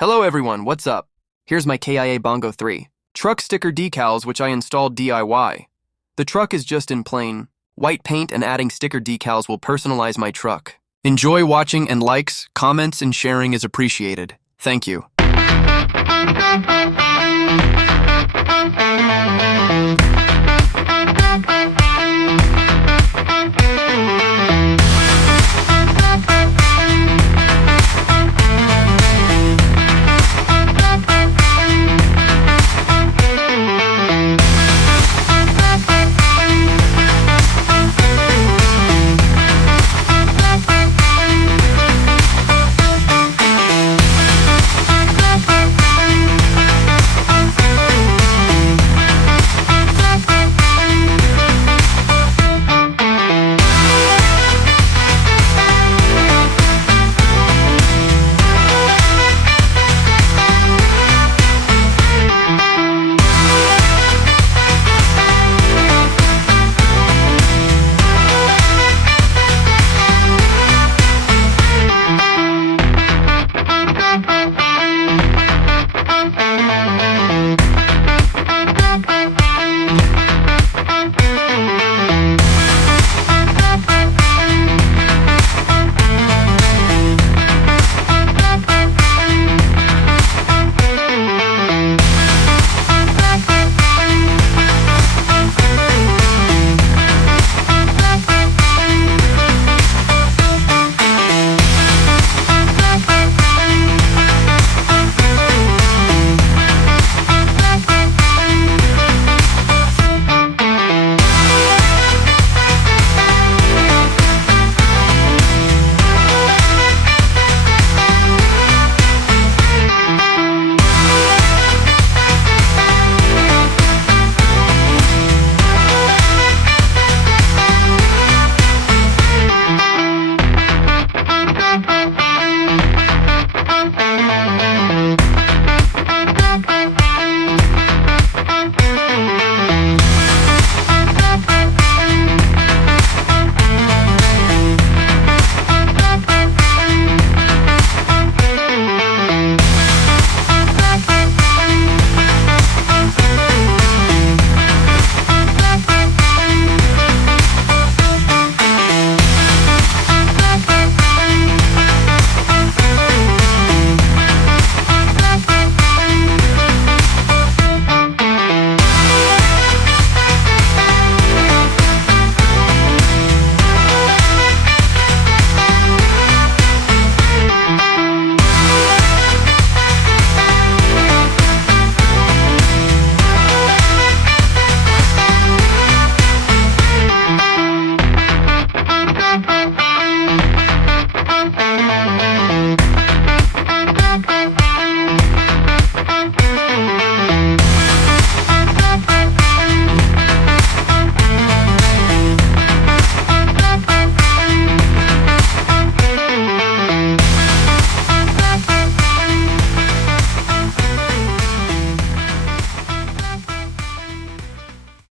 Hello everyone, what's up? Here's my KIA Bongo 3 truck sticker decals which I installed DIY. The truck is just in plain white paint and adding sticker decals will personalize my truck. Enjoy watching and likes, comments, and sharing is appreciated. Thank you.